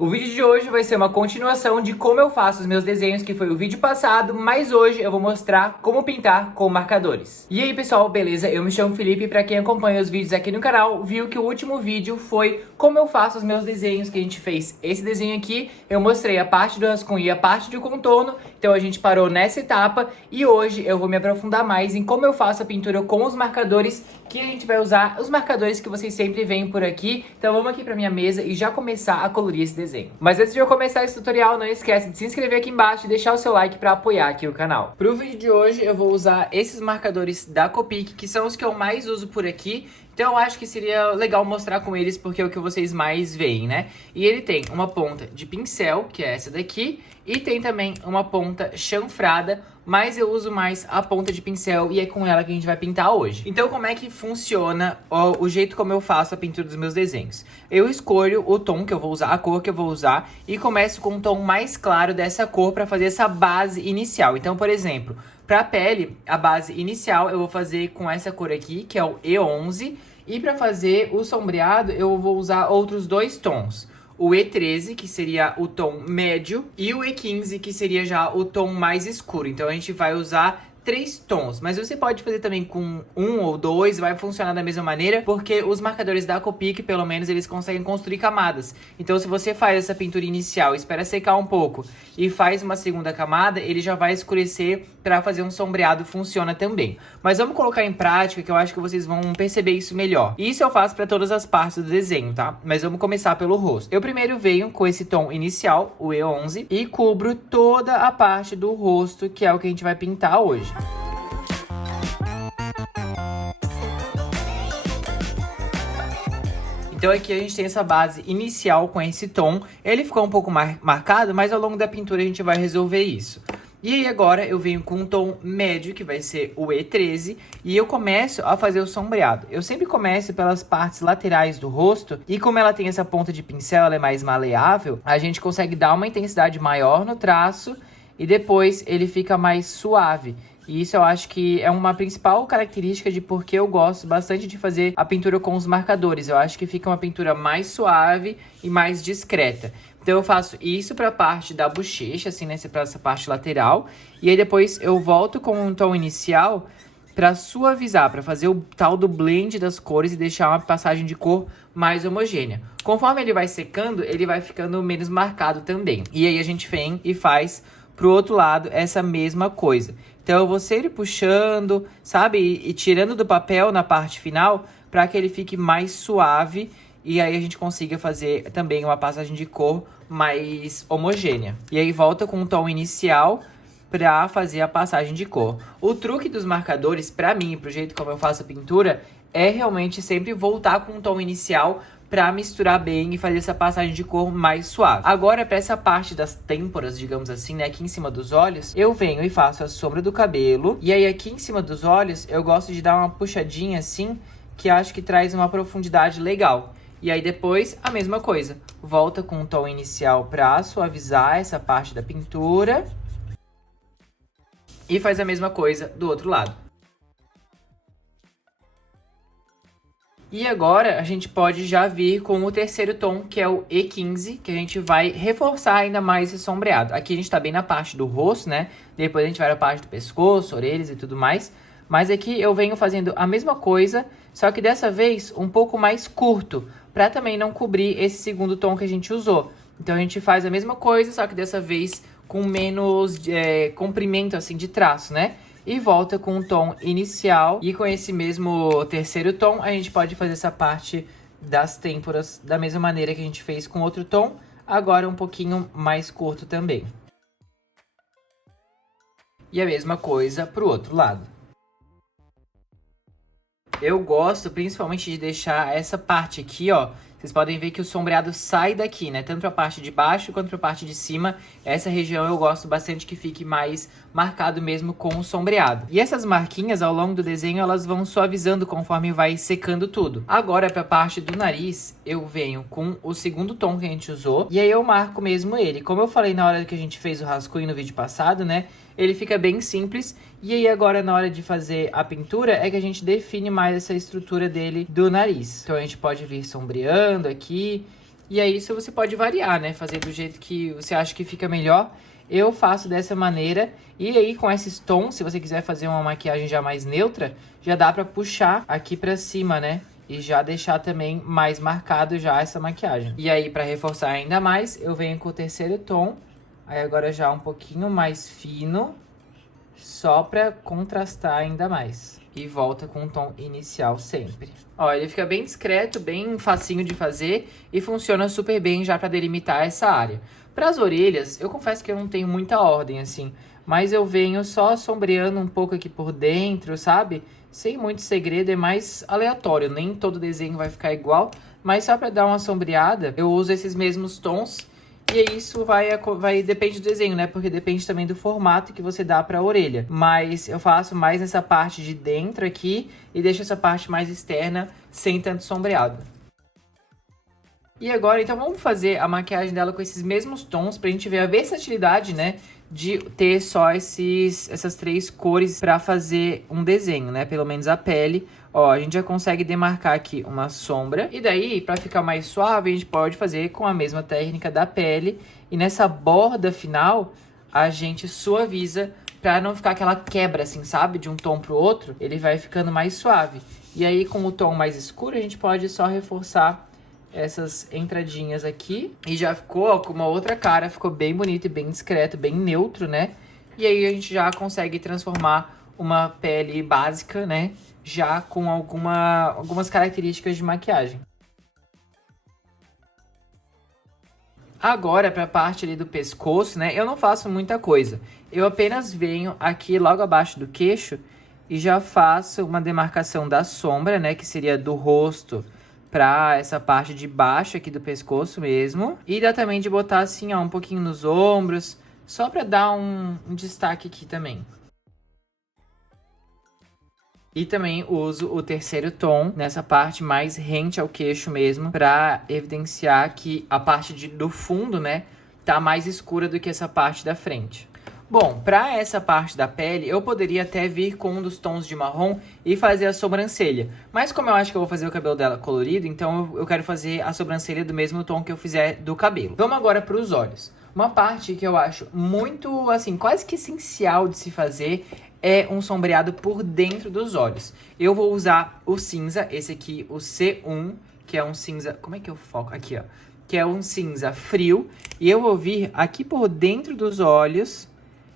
O vídeo de hoje vai ser uma continuação de como eu faço os meus desenhos, que foi o vídeo passado, mas hoje eu vou mostrar como pintar com marcadores. E aí pessoal, beleza? Eu me chamo Felipe e pra quem acompanha os vídeos aqui no canal, viu que o último vídeo foi como eu faço os meus desenhos, que a gente fez esse desenho aqui, eu mostrei a parte do rascunho e a parte do contorno, então a gente parou nessa etapa e hoje eu vou me aprofundar mais em como eu faço a pintura com os marcadores, que a gente vai usar os marcadores que vocês sempre veem por aqui. Então vamos aqui pra minha mesa e já começar a colorir esse desenho. Mas antes de eu começar esse tutorial, não esquece de se inscrever aqui embaixo e deixar o seu like pra apoiar aqui o canal. Pro vídeo de hoje eu vou usar esses marcadores da Copic, que são os que eu mais uso por aqui. Então eu acho que seria legal mostrar com eles porque é o que vocês mais veem, né? E ele tem uma ponta de pincel, que é essa daqui, e tem também uma ponta chanfrada, mas eu uso mais a ponta de pincel e é com ela que a gente vai pintar hoje. Então como é que funciona o jeito como eu faço a pintura dos meus desenhos? Eu escolho o tom que eu vou usar, a cor que eu vou usar, e começo com um tom mais claro dessa cor para fazer essa base inicial. Então, por exemplo, para a pele, a base inicial eu vou fazer com essa cor aqui, que é o E11. E para fazer o sombreado, eu vou usar outros dois tons. O E13, que seria o tom médio, e o E15, que seria já o tom mais escuro. Então a gente vai usar 3 tons, mas você pode fazer também com 1 ou 2, vai funcionar da mesma maneira, porque os marcadores da Copic, pelo menos, eles conseguem construir camadas. Então, se você faz essa pintura inicial, espera secar um pouco e faz uma segunda camada, ele já vai escurecer para fazer um sombreado, funciona também. Mas vamos colocar em prática, que eu acho que vocês vão perceber isso melhor. E isso eu faço para todas as partes do desenho, tá? Mas vamos começar pelo rosto. Eu primeiro venho com esse tom inicial, o E11, e cubro toda a parte do rosto, que é o que a gente vai pintar hoje. Então aqui a gente tem essa base inicial com esse tom. Ele ficou um pouco marcado, mas ao longo da pintura a gente vai resolver isso. E aí agora eu venho com um tom médio, que vai ser o E13, e eu começo a fazer o sombreado. Eu sempre começo pelas partes laterais do rosto, e como ela tem essa ponta de pincel, ela é mais maleável, a gente consegue dar uma intensidade maior no traço, e depois ele fica mais suave. E isso eu acho que é uma principal característica de porque eu gosto bastante de fazer a pintura com os marcadores. Eu acho que fica uma pintura mais suave e mais discreta. Então eu faço isso para a parte da bochecha, assim, né, para essa parte lateral. E aí depois eu volto com um tom inicial para suavizar, para fazer o tal do blend das cores e deixar uma passagem de cor mais homogênea. Conforme ele vai secando, ele vai ficando menos marcado também. E aí a gente vem e faz pro outro lado essa mesma coisa. Então eu vou sempre puxando, sabe? E tirando do papel na parte final para que ele fique mais suave e aí a gente consiga fazer também uma passagem de cor mais homogênea. E aí volta com o tom inicial para fazer a passagem de cor. O truque dos marcadores, para mim, pro jeito como eu faço a pintura, é realmente sempre voltar com o tom inicial para misturar bem e fazer essa passagem de cor mais suave. Agora, para essa parte das têmporas, digamos assim, né, aqui em cima dos olhos, eu venho e faço a sombra do cabelo. E aí, aqui em cima dos olhos, eu gosto de dar uma puxadinha assim, que acho que traz uma profundidade legal. E aí, depois, a mesma coisa. Volta com o tom inicial para suavizar essa parte da pintura. E faz a mesma coisa do outro lado. E agora a gente pode já vir com o terceiro tom, que é o E15, que a gente vai reforçar ainda mais esse sombreado. Aqui a gente tá bem na parte do rosto, né? Depois a gente vai na parte do pescoço, orelhas e tudo mais. Mas aqui eu venho fazendo a mesma coisa, só que dessa vez um pouco mais curto, para também não cobrir esse segundo tom que a gente usou. Então a gente faz a mesma coisa, só que dessa vez com menos comprimento assim de traço, né? E volta com o tom inicial. E com esse mesmo terceiro tom, a gente pode fazer essa parte das têmporas da mesma maneira que a gente fez com outro tom. Agora um pouquinho mais curto também. E a mesma coisa para o outro lado. Eu gosto principalmente de deixar essa parte aqui, ó. Vocês podem ver que o sombreado sai daqui, né? Tanto a parte de baixo quanto a parte de cima. Essa região eu gosto bastante que fique mais marcado mesmo com o sombreado. E essas marquinhas ao longo do desenho, elas vão suavizando conforme vai secando tudo. Agora, para a parte do nariz, eu venho com o segundo tom que a gente usou. E aí eu marco mesmo ele. Como eu falei na hora que a gente fez o rascunho no vídeo passado, né? Ele fica bem simples. E aí agora na hora de fazer a pintura é que a gente define mais essa estrutura dele do nariz. Então a gente pode vir sombreando aqui E aí isso você pode variar, né? Fazer do jeito que você acha que fica melhor. Eu faço dessa maneira. E aí com esses tons, se você quiser fazer uma maquiagem já mais neutra, já dá pra puxar aqui pra cima, né? E já deixar também mais marcado já essa maquiagem. E aí pra reforçar ainda mais, eu venho com o terceiro tom. Aí agora já um pouquinho mais fino. Só pra contrastar ainda mais. E volta com o tom inicial sempre. Ó, ele fica bem discreto, bem facinho de fazer e funciona super bem já pra delimitar essa área. Para as orelhas, eu confesso que eu não tenho muita ordem assim, mas eu venho só sombreando um pouco aqui por dentro, sabe? Sem muito segredo, é mais aleatório, nem todo desenho vai ficar igual, mas só pra dar uma sombreada, eu uso esses mesmos tons. E isso depende do desenho, né? Porque depende também do formato que você dá pra orelha. Mas eu faço mais nessa parte de dentro aqui e deixo essa parte mais externa sem tanto sombreado. E agora, então, vamos fazer a maquiagem dela com esses mesmos tons pra gente ver a versatilidade, né? De ter só essas três cores pra fazer um desenho, né? Pelo menos a pele. Ó, a gente já consegue demarcar aqui uma sombra. E daí, pra ficar mais suave, a gente pode fazer com a mesma técnica da pele. E nessa borda final, a gente suaviza pra não ficar aquela quebra, assim, sabe? De um tom pro outro, ele vai ficando mais suave. E aí, com o tom mais escuro, a gente pode só reforçar essas entradinhas aqui. E já ficou, ó, com uma outra cara. Ficou bem bonito e bem discreto, bem neutro, né? E aí a gente já consegue transformar uma pele básica, né? Já com algumas características de maquiagem. Agora, para a parte ali do pescoço, né? Eu não faço muita coisa. Eu apenas venho aqui logo abaixo do queixo e já faço uma demarcação da sombra, né? Que seria do rosto pra essa parte de baixo aqui do pescoço mesmo. E dá também de botar assim, ó, um pouquinho nos ombros, só pra dar um destaque aqui também. E também uso o terceiro tom nessa parte mais rente ao queixo mesmo, pra evidenciar que a parte do fundo, né, tá mais escura do que essa parte da frente. Bom, para essa parte da pele, eu poderia até vir com um dos tons de marrom e fazer a sobrancelha. Mas como eu acho que eu vou fazer o cabelo dela colorido, então eu quero fazer a sobrancelha do mesmo tom que eu fizer do cabelo. Vamos agora para os olhos. Uma parte que eu acho muito, assim, quase que essencial de se fazer é um sombreado por dentro dos olhos. Eu vou usar o cinza, esse aqui, o C1, que é um cinza... Como é que eu foco? Aqui, ó. Que é um cinza frio. E eu vou vir aqui por dentro dos olhos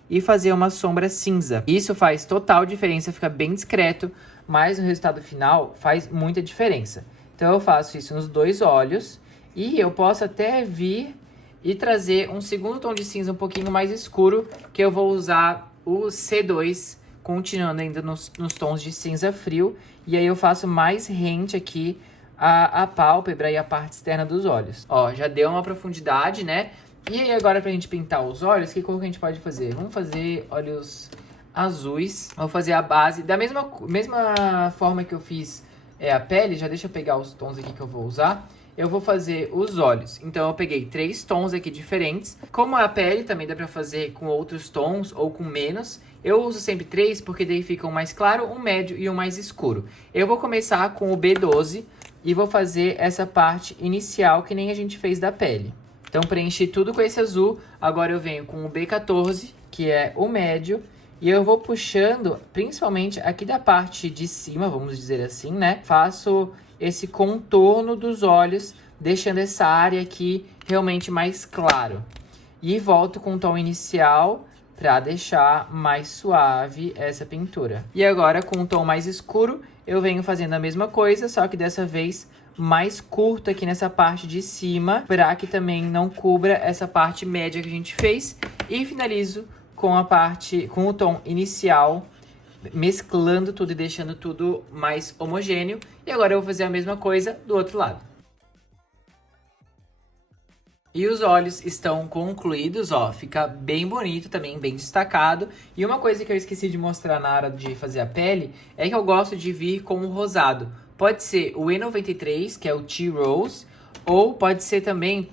e fazer uma sombra cinza. Isso faz total diferença, fica bem discreto, mas no resultado final faz muita diferença. Então eu faço isso nos dois olhos e eu posso até vir e trazer um segundo tom de cinza um pouquinho mais escuro, que eu vou usar o C2, continuando ainda nos tons de cinza frio. E aí eu faço mais rente aqui a pálpebra e a parte externa dos olhos. Ó, já deu uma profundidade, né? E aí agora pra gente pintar os olhos, que cor que a gente pode fazer? Vamos fazer olhos azuis. Vou fazer a base da mesma forma que eu fiz a pele. Já deixa eu pegar os tons aqui que eu vou usar. Eu vou fazer os olhos. Então eu peguei 3 tons aqui diferentes. Como a pele também dá pra fazer com outros tons ou com menos, eu uso sempre 3 porque daí fica um mais claro, um médio e um mais escuro. Eu vou começar com o B12 e vou fazer essa parte inicial que nem a gente fez da pele. Então preenchi tudo com esse azul. Agora eu venho com o B14, que é o médio. E eu vou puxando, principalmente aqui da parte de cima, vamos dizer assim, né? Faço esse contorno dos olhos, deixando essa área aqui realmente mais claro. E volto com o tom inicial para deixar mais suave essa pintura. E agora, com o tom mais escuro, eu venho fazendo a mesma coisa, só que dessa vez mais curto aqui nessa parte de cima, para que também não cubra essa parte média que a gente fez. E finalizo com com o tom inicial, mesclando tudo e deixando tudo mais homogêneo. E agora eu vou fazer a mesma coisa do outro lado. E os olhos estão concluídos, ó, fica bem bonito também, bem destacado. E uma coisa que eu esqueci de mostrar na hora de fazer a pele, é que eu gosto de vir com o rosado. Pode ser o E93, que é o T-Rose, ou pode ser também,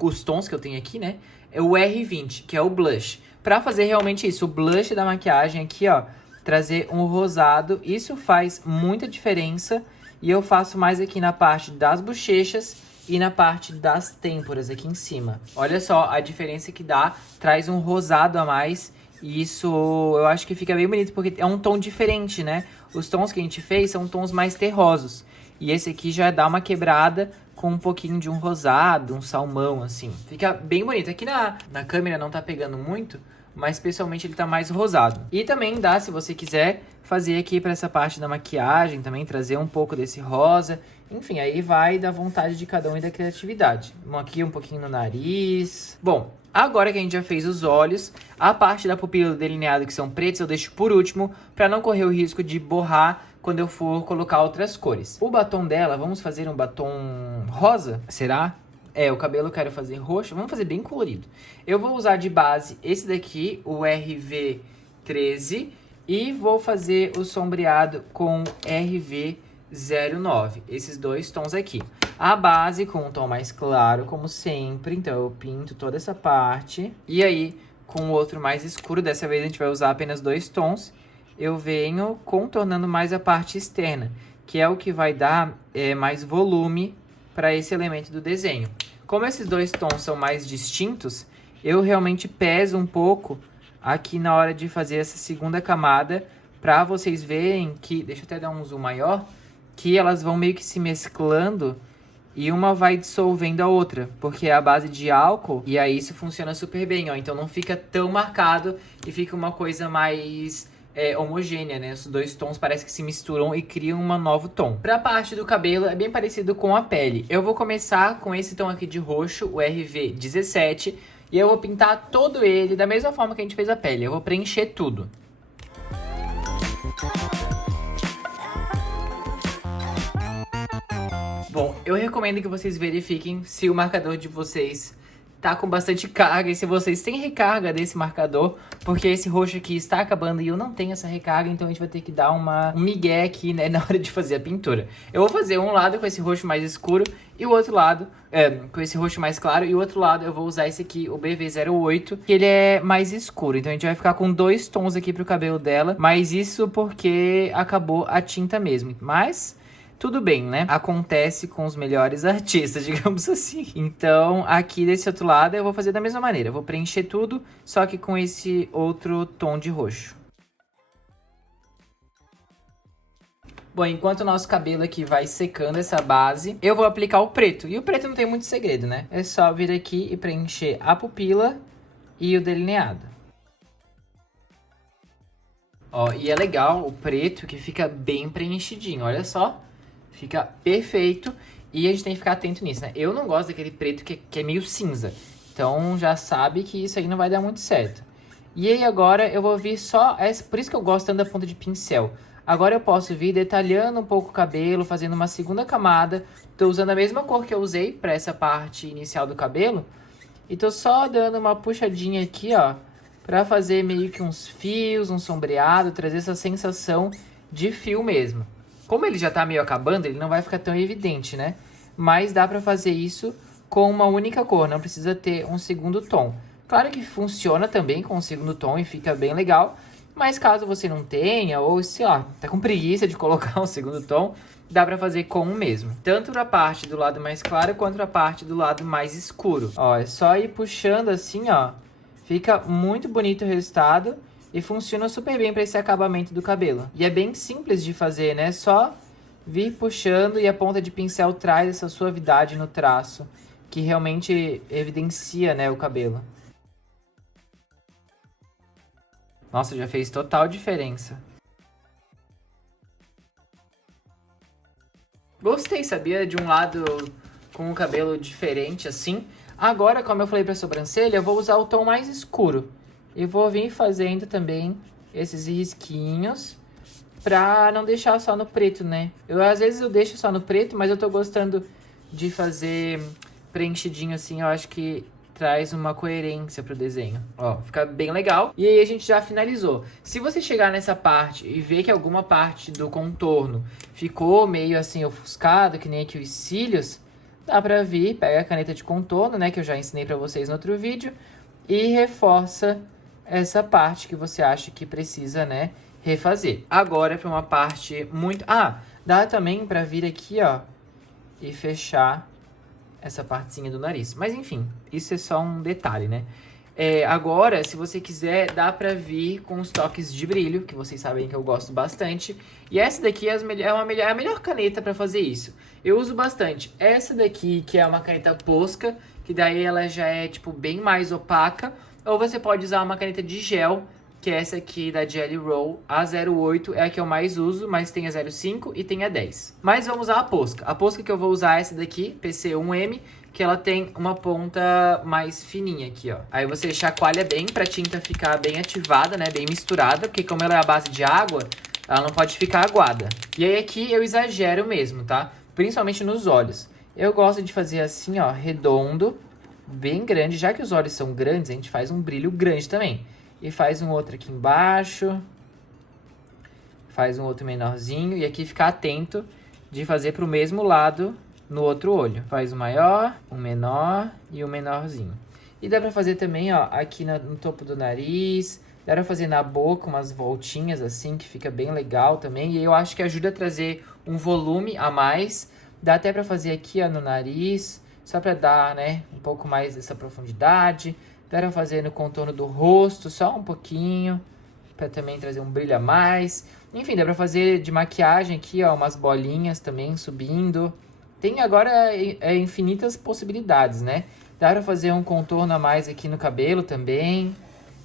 os tons que eu tenho aqui, né, é o R20, que é o blush. Pra fazer realmente isso, o blush da maquiagem aqui, ó, trazer um rosado, isso faz muita diferença. E eu faço mais aqui na parte das bochechas e na parte das têmporas aqui em cima. Olha só a diferença que dá, traz um rosado a mais. E isso eu acho que fica bem bonito, porque é um tom diferente, né? Os tons que a gente fez são tons mais terrosos. E esse aqui já dá uma quebrada com um pouquinho de um rosado, um salmão, assim. Fica bem bonito. Aqui na câmera não tá pegando muito, mas pessoalmente ele tá mais rosado. E também dá, se você quiser, fazer aqui para essa parte da maquiagem também, trazer um pouco desse rosa. Enfim, aí vai da vontade de cada um e da criatividade. Aqui um pouquinho no nariz. Bom, agora que a gente já fez os olhos, a parte da pupila do delineado que são pretos eu deixo por último, para não correr o risco de borrar quando eu for colocar outras cores. O batom dela, vamos fazer um batom rosa? Será? O cabelo eu quero fazer roxo, vamos fazer bem colorido. Eu vou usar de base esse daqui, o RV13, e vou fazer o sombreado com RV09, esses dois tons aqui. A base com um tom mais claro, como sempre, então eu pinto toda essa parte. E aí, com o outro mais escuro, dessa vez a gente vai usar apenas 2 tons. Eu venho contornando mais a parte externa, que é o que vai dar mais volume para esse elemento do desenho. Como esses 2 tons são mais distintos, eu realmente peso um pouco aqui na hora de fazer essa segunda camada, para vocês verem que, deixa eu até dar um zoom maior, que elas vão meio que se mesclando e uma vai dissolvendo a outra, porque é a base de álcool, e aí isso funciona super bem, ó. Então não fica tão marcado e fica uma coisa mais homogênea, né? Os 2 tons parece que se misturam e criam um novo tom. Pra parte do cabelo é bem parecido com a pele. Eu vou começar com esse tom aqui de roxo, o RV17, e eu vou pintar todo ele da mesma forma que a gente fez a pele. Eu vou preencher tudo. Bom, eu recomendo que vocês verifiquem se o marcador de vocês tá com bastante carga e se vocês têm recarga desse marcador, porque esse roxo aqui está acabando e eu não tenho essa recarga, então a gente vai ter que dar um migué aqui, né, na hora de fazer a pintura. Eu vou fazer um lado com esse roxo mais escuro e o outro lado com esse roxo mais claro, e o outro lado eu vou usar esse aqui, o BV08, que ele é mais escuro. Então a gente vai ficar com 2 tons aqui pro cabelo dela, mas isso porque acabou a tinta mesmo. Mas tudo bem, né? Acontece com os melhores artistas, digamos assim. Então, aqui desse outro lado, eu vou fazer da mesma maneira. Eu vou preencher tudo, só que com esse outro tom de roxo. Bom, enquanto o nosso cabelo aqui vai secando essa base, eu vou aplicar o preto. E o preto não tem muito segredo, né? É só vir aqui e preencher a pupila e o delineado. Ó, e é legal o preto que fica bem preenchidinho, olha só. Fica perfeito e a gente tem que ficar atento nisso, né? Eu não gosto daquele preto que é meio cinza. Então já sabe que isso aí não vai dar muito certo. E aí agora eu vou vir só... Por isso que eu gosto tanto da ponta de pincel. Agora eu posso vir detalhando um pouco o cabelo, fazendo uma segunda camada. Tô usando a mesma cor que eu usei para essa parte inicial do cabelo. E tô só dando uma puxadinha aqui, ó. Pra fazer meio que uns fios, um sombreado, trazer essa sensação de fio mesmo. Como ele já tá meio acabando, ele não vai ficar tão evidente, né? Mas dá pra fazer isso com uma única cor, não precisa ter um segundo tom. Claro que funciona também com um segundo tom e fica bem legal, mas caso você não tenha, ou sei lá, tá com preguiça de colocar um segundo tom, dá pra fazer com o mesmo. Tanto pra parte do lado mais claro, quanto pra parte do lado mais escuro. Ó, é só ir puxando assim, ó. Fica muito bonito o resultado. E funciona super bem para esse acabamento do cabelo. E é bem simples de fazer, né? Só vir puxando e a ponta de pincel traz essa suavidade no traço, que realmente evidencia, né, o cabelo. Nossa, já fez total diferença. Gostei, sabia? De um lado com o cabelo diferente assim. Agora, como eu falei para a sobrancelha, eu vou usar o tom mais escuro. E vou vir fazendo também esses risquinhos pra não deixar só no preto, né? Às vezes eu deixo só no preto, mas eu tô gostando de fazer preenchidinho assim. Eu acho que traz uma coerência pro desenho. Ó, fica bem legal. E aí a gente já finalizou. Se você chegar nessa parte e ver que alguma parte do contorno ficou meio assim ofuscado, que nem aqui os cílios, dá pra vir, pega a caneta de contorno, né? Que eu já ensinei pra vocês no outro vídeo. E reforça essa parte que você acha que precisa, né, refazer. Agora para uma parte muito... dá também para vir aqui, ó, e fechar essa partezinha do nariz. Mas enfim, isso é só um detalhe, né? Agora, se você quiser, dá pra vir com os toques de brilho, que vocês sabem que eu gosto bastante. E essa daqui é a melhor caneta pra fazer isso. Eu uso bastante essa daqui, que é uma caneta Posca, que daí ela já é, tipo, bem mais opaca. Ou você pode usar uma caneta de gel, que é essa aqui da Jelly Roll. A 08 é a que eu mais uso, mas tem a 05 e tem a 10. Mas vamos usar a Posca. A Posca que eu vou usar é essa daqui, PC1M, que ela tem uma ponta mais fininha aqui, ó. Aí você chacoalha bem pra tinta ficar bem ativada, né, bem misturada, porque como ela é a base de água, ela não pode ficar aguada. E aí aqui eu exagero mesmo, tá? Principalmente nos olhos. Eu gosto de fazer assim, ó, redondo, bem grande. Já que os olhos são grandes, a gente faz um brilho grande também. E faz um outro aqui embaixo. Faz um outro menorzinho. E aqui ficar atento de fazer pro mesmo lado no outro olho. Faz o maior, o menor e o menorzinho. E dá pra fazer também, ó, aqui no topo do nariz. Dá pra fazer na boca umas voltinhas assim, que fica bem legal também. E eu acho que ajuda a trazer um volume a mais. Dá até pra fazer aqui, ó, no nariz. Só pra dar, né, um pouco mais dessa profundidade. Dá pra fazer no contorno do rosto, só um pouquinho. Pra também trazer um brilho a mais. Enfim, dá pra fazer de maquiagem aqui, ó, umas bolinhas também subindo. Tem agora infinitas possibilidades, né? Dá pra fazer um contorno a mais aqui no cabelo também.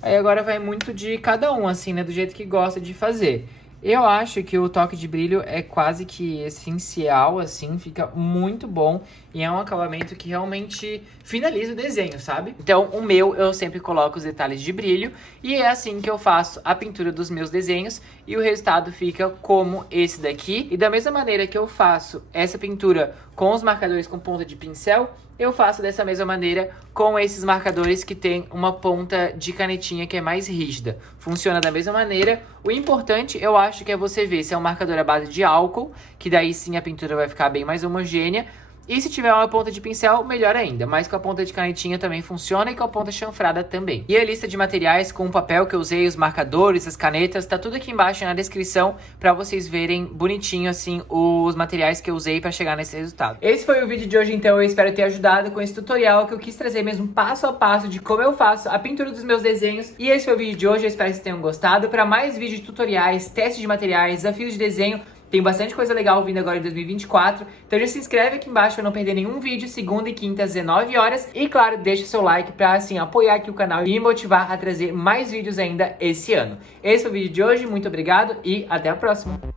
Aí agora vai muito de cada um, assim, né? Do jeito que gosta de fazer. Eu acho que o toque de brilho é quase que essencial, assim, fica muito bom. E é um acabamento que realmente finaliza o desenho, sabe? Então, o meu, eu sempre coloco os detalhes de brilho. E é assim que eu faço a pintura dos meus desenhos. E o resultado fica como esse daqui. E da mesma maneira que eu faço essa pintura com os marcadores com ponta de pincel, eu faço dessa mesma maneira com esses marcadores que tem uma ponta de canetinha que é mais rígida. Funciona da mesma maneira. O importante, eu acho, que é você ver se é um marcador à base de álcool, que daí sim a pintura vai ficar bem mais homogênea. E se tiver uma ponta de pincel, melhor ainda. Mas com a ponta de canetinha também funciona e com a ponta chanfrada também. E a lista de materiais com o papel que eu usei, os marcadores, as canetas, tá tudo aqui embaixo na descrição pra vocês verem bonitinho, assim, os materiais que eu usei pra chegar nesse resultado. Esse foi o vídeo de hoje, então. Eu espero ter ajudado com esse tutorial que eu quis trazer mesmo passo a passo de como eu faço a pintura dos meus desenhos. E esse foi o vídeo de hoje. Eu espero que vocês tenham gostado. Pra mais vídeos de tutoriais, testes de materiais, desafios de desenho, tem bastante coisa legal vindo agora em 2024, então já se inscreve aqui embaixo pra não perder nenhum vídeo, segunda e quinta às 19 horas. E claro, deixa o seu like pra, assim, apoiar aqui o canal e me motivar a trazer mais vídeos ainda esse ano. Esse foi o vídeo de hoje, muito obrigado e até a próxima!